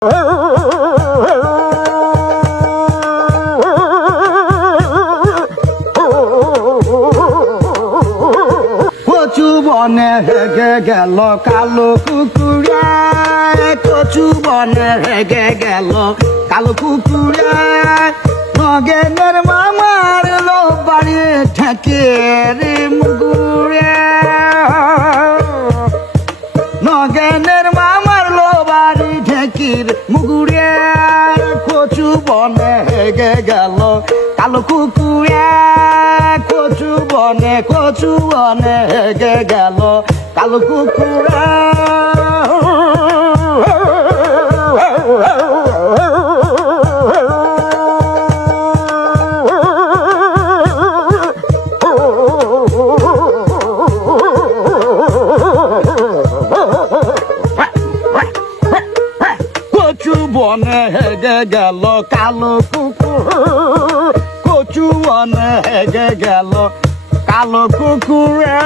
কচু বনে হেগে গেল কালো কুকুরে, কচু বনে হেগে গেল কালো কুকুরে, নগেনের মামার লো বাড়ি ঠেকে রে মুগুরে, নগেনের মামার লো বাড়ি ঠেকির মুগুরে, কচু বনে হেগে গেল কালো কুকুরে, কচু বনে হেগে গেল কালো কুকুরে। কচু বনে হেগে গেল কালো কুকুর, কচু বনে হেগে গেল কালো কুকুরে।